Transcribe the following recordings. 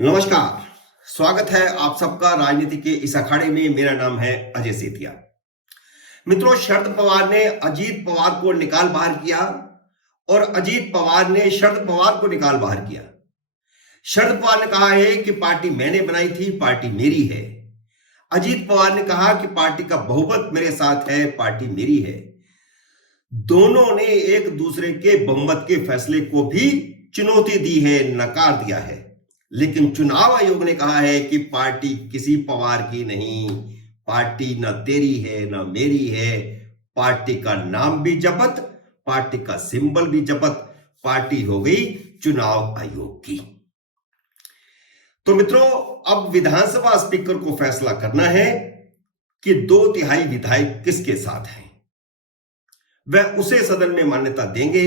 नमस्कार। स्वागत है आप सबका राजनीति के इस अखाड़े में। मेरा नाम है अजय सेठिया। मित्रों, शरद पवार ने अजीत पवार को निकाल बाहर किया और अजीत पवार ने शरद पवार को निकाल बाहर किया। शरद पवार ने कहा है कि पार्टी मैंने बनाई थी, पार्टी मेरी है। अजीत पवार ने कहा कि पार्टी का बहुमत मेरे साथ है, पार्टी मेरी है। दोनों ने एक दूसरे के बहुमत के फैसले को भी चुनौती दी है, नकार दिया है। लेकिन चुनाव आयोग ने कहा है कि पार्टी किसी पवार की नहीं, पार्टी न तेरी है न मेरी है। पार्टी का नाम भी जब्त, पार्टी का सिंबल भी जब्त, पार्टी हो गई चुनाव आयोग की। तो मित्रों, अब विधानसभा स्पीकर को फैसला करना है कि 2/3 विधायक किसके साथ हैं। वह उसे सदन में मान्यता देंगे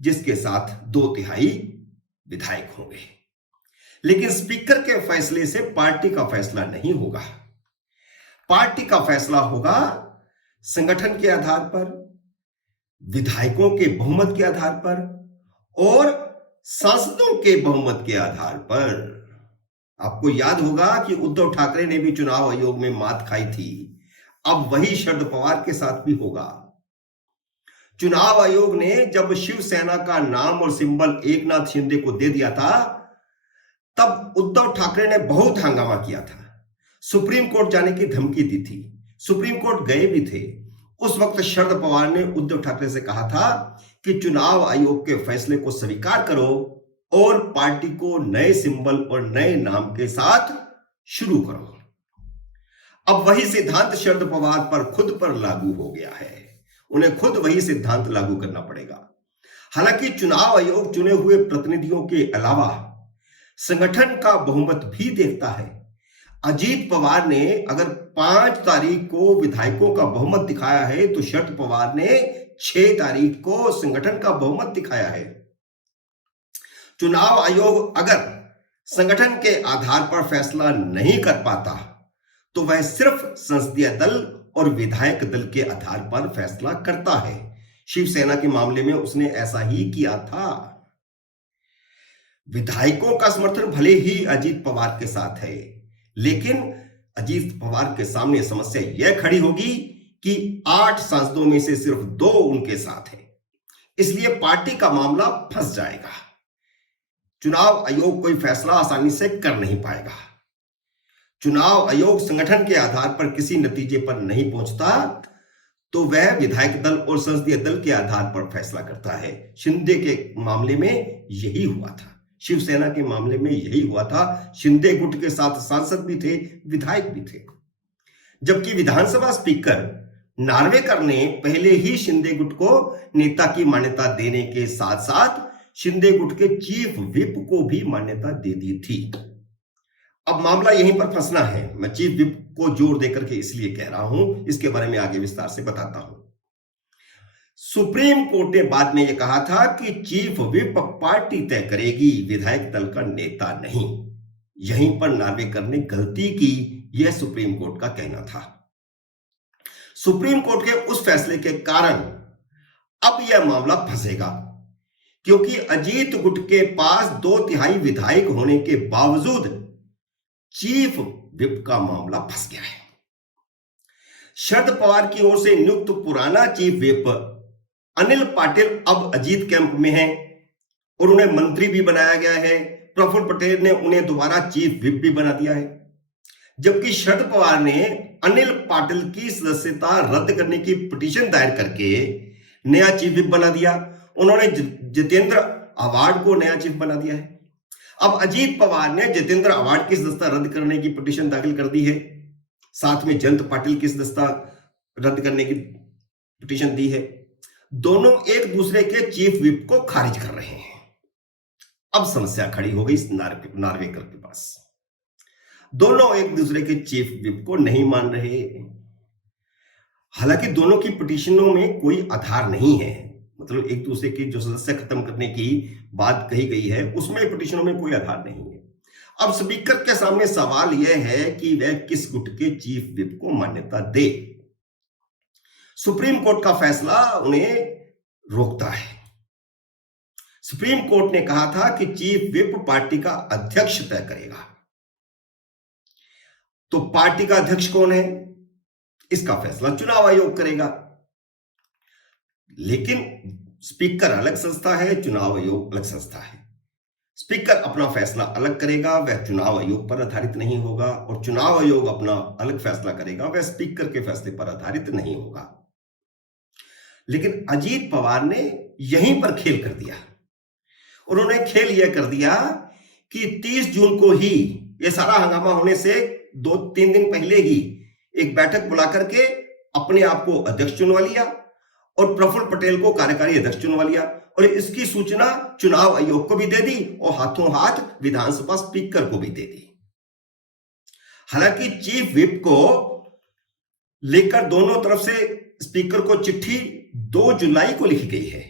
जिसके साथ 2/3 विधायक होंगे। लेकिन स्पीकर के फैसले से पार्टी का फैसला नहीं होगा। पार्टी का फैसला होगा संगठन के आधार पर, विधायकों के बहुमत के आधार पर और सांसदों के बहुमत के आधार पर। आपको याद होगा कि उद्धव ठाकरे ने भी चुनाव आयोग में मात खाई थी। अब वही शरद पवार के साथ भी होगा। चुनाव आयोग ने जब शिवसेना का नाम और सिंबल एकनाथ शिंदे को दे दिया था, तब उद्धव ठाकरे ने बहुत हंगामा किया था। सुप्रीम कोर्ट जाने की धमकी दी थी। सुप्रीम कोर्ट गए भी थे। उस वक्त शरद पवार ने उद्धव ठाकरे से कहा था कि चुनाव आयोग के फैसले को स्वीकार करो और पार्टी को नए सिंबल और नए नाम के साथ शुरू करो। अब वही सिद्धांत शरद पवार पर खुद पर लागू हो गया है। उन्हें खुद वही सिद्धांत लागू करना पड़ेगा। हालांकि चुनाव आयोग चुने हुए प्रतिनिधियों के अलावा संगठन का बहुमत भी देखता है। अजीत पवार ने अगर 5 तारीख को विधायकों का बहुमत दिखाया है, तो शरद पवार ने 6 तारीख को संगठन का बहुमत दिखाया है। चुनाव आयोग अगर संगठन के आधार पर फैसला नहीं कर पाता, तो वह सिर्फ संसदीय दल और विधायक दल के आधार पर फैसला करता है। शिवसेना के मामले में उसने ऐसा ही किया था। विधायकों का समर्थन भले ही अजीत पवार के साथ है, लेकिन अजीत पवार के सामने समस्या यह खड़ी होगी कि 8 सांसदों में से सिर्फ 2 उनके साथ हैं। इसलिए पार्टी का मामला फंस जाएगा। चुनाव आयोग कोई फैसला आसानी से कर नहीं पाएगा। चुनाव आयोग संगठन के आधार पर किसी नतीजे पर नहीं पहुंचता, तो वह विधायक दल और संसदीय दल के आधार पर फैसला करता है। शिंदे के मामले में यही हुआ था, शिवसेना के मामले में यही हुआ था। शिंदे गुट के साथ सांसद भी थे, विधायक भी थे। जबकि विधानसभा स्पीकर नार्वेकर ने पहले ही शिंदे गुट को नेता की मान्यता देने के साथ साथ शिंदे गुट के चीफ विप को भी मान्यता दे दी थी। अब मामला यहीं पर फंसना है। मैं चीफ विप को जोर देकर के इसलिए कह रहा हूं, इसके बारे में आगे विस्तार से बताता हूं। सुप्रीम कोर्ट ने बाद में यह कहा था कि चीफ विप पार्टी तय करेगी, विधायक दल का नेता नहीं। यहीं पर नार्वेकर ने गलती की, यह सुप्रीम कोर्ट का कहना था। सुप्रीम कोर्ट के उस फैसले के कारण अब यह मामला फंसेगा, क्योंकि अजीत गुट के पास 2/3 विधायक होने के बावजूद चीफ विप का मामला फंस गया है। शरद पवार की ओर से नियुक्त पुराना चीफ विप अनिल पाटिल अब अजीत कैंप में हैं और उन्हें मंत्री भी बनाया गया है। प्रफुल्ल पटेल ने उन्हें दोबारा चीफ विप भी बना दिया है। जबकि शरद पवार ने अनिल पाटिल की सदस्यता रद्द करने की पिटीशन दायर करके नया चीफ विप बना दिया। उन्होंने जितेंद्र अवार्ड को नया चीफ बना दिया है। अब अजीत पवार ने जितेंद्र अवार्ड की सदस्यता रद्द करने की पिटीशन दाखिल कर दी है, साथ में जयंत पाटिल की सदस्यता रद्द करने की पिटीशन दी है। दोनों एक दूसरे के चीफ विप को खारिज कर रहे हैं। अब समस्या खड़ी हो गई नार्वेकर के पास। दोनों एक दूसरे के चीफ विप को नहीं मान रहे। हालांकि दोनों की पिटीशनों में कोई आधार नहीं है, मतलब एक दूसरे की जो सदस्य खत्म करने की बात कही गई है, उसमें पिटीशनों में कोई आधार नहीं है। अब स्पीकर के सामने सवाल यह है कि वह किस गुट के चीफ विप को मान्यता दे। सुप्रीम कोर्ट का फैसला उन्हें रोकता है। सुप्रीम कोर्ट ने कहा था कि चीफ व्हिप पार्टी का अध्यक्ष तय करेगा। तो पार्टी का अध्यक्ष कौन है, इसका फैसला चुनाव आयोग करेगा। लेकिन स्पीकर अलग संस्था है, चुनाव आयोग अलग संस्था है। स्पीकर अपना फैसला अलग करेगा, वह चुनाव आयोग पर आधारित नहीं होगा, और चुनाव आयोग अपना अलग फैसला करेगा, वह स्पीकर के फैसले पर आधारित नहीं होगा। लेकिन अजीत पवार ने यहीं पर खेल कर दिया। उन्होंने खेल यह कर दिया कि 30 जून को ही, यह सारा हंगामा होने से 2-3 दिन पहले ही एक बैठक बुला करके अपने आप को अध्यक्ष चुनवा लिया और प्रफुल्ल पटेल को कार्यकारी अध्यक्ष चुनवा लिया, और इसकी सूचना चुनाव आयोग को भी दे दी और हाथों हाथ विधानसभा स्पीकर को भी दे दी। हालांकि चीफ व्हिप को लेकर दोनों तरफ से स्पीकर को चिट्ठी 2 जुलाई को लिखी गई है,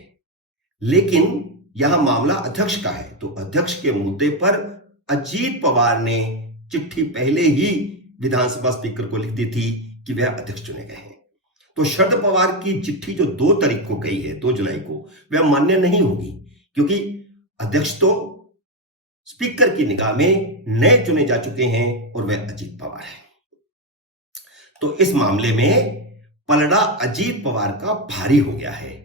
लेकिन यहां मामला अध्यक्ष का है, तो अध्यक्ष के मुद्दे पर अजीत पवार ने चिट्ठी पहले ही विधानसभा स्पीकर को लिख दी थी कि वह अध्यक्ष चुने गए हैं। तो शरद पवार की चिट्ठी जो 2 तारीख को गई है, 2 जुलाई को, वह मान्य नहीं होगी, क्योंकि अध्यक्ष तो स्पीकर की निगाह में नए चुने जा चुके हैं और वह अजीत पवार है। तो इस मामले में पलड़ा अजीत पवार का भारी हो गया है।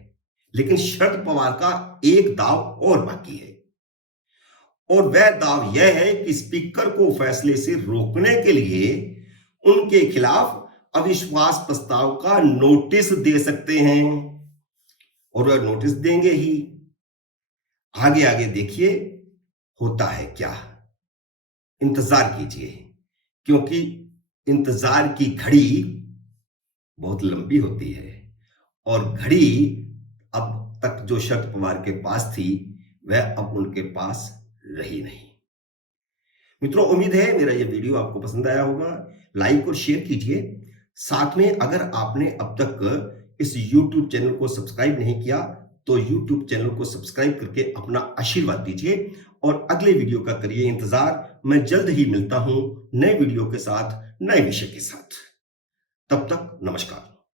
लेकिन शरद पवार का एक दाव और बाकी है, और वह दाव यह है कि स्पीकर को फैसले से रोकने के लिए उनके खिलाफ अविश्वास प्रस्ताव का नोटिस दे सकते हैं, और वह नोटिस देंगे ही। आगे आगे देखिए होता है क्या, इंतजार कीजिए, क्योंकि इंतजार की घड़ी बहुत लंबी होती है, और घड़ी अब तक जो शरद पवार के पास थी वह अब उनके पास रही नहीं। मित्रों, उम्मीद है मेरा यह वीडियो आपको पसंद आया होगा। लाइक और शेयर कीजिए। साथ में अगर आपने अब तक इस YouTube चैनल को सब्सक्राइब नहीं किया तो YouTube चैनल को सब्सक्राइब करके अपना आशीर्वाद दीजिए, और अगले वीडियो का करिए इंतजार। मैं जल्द ही मिलता हूं नए वीडियो के साथ, नए विषय के साथ। तब तक नमस्कार।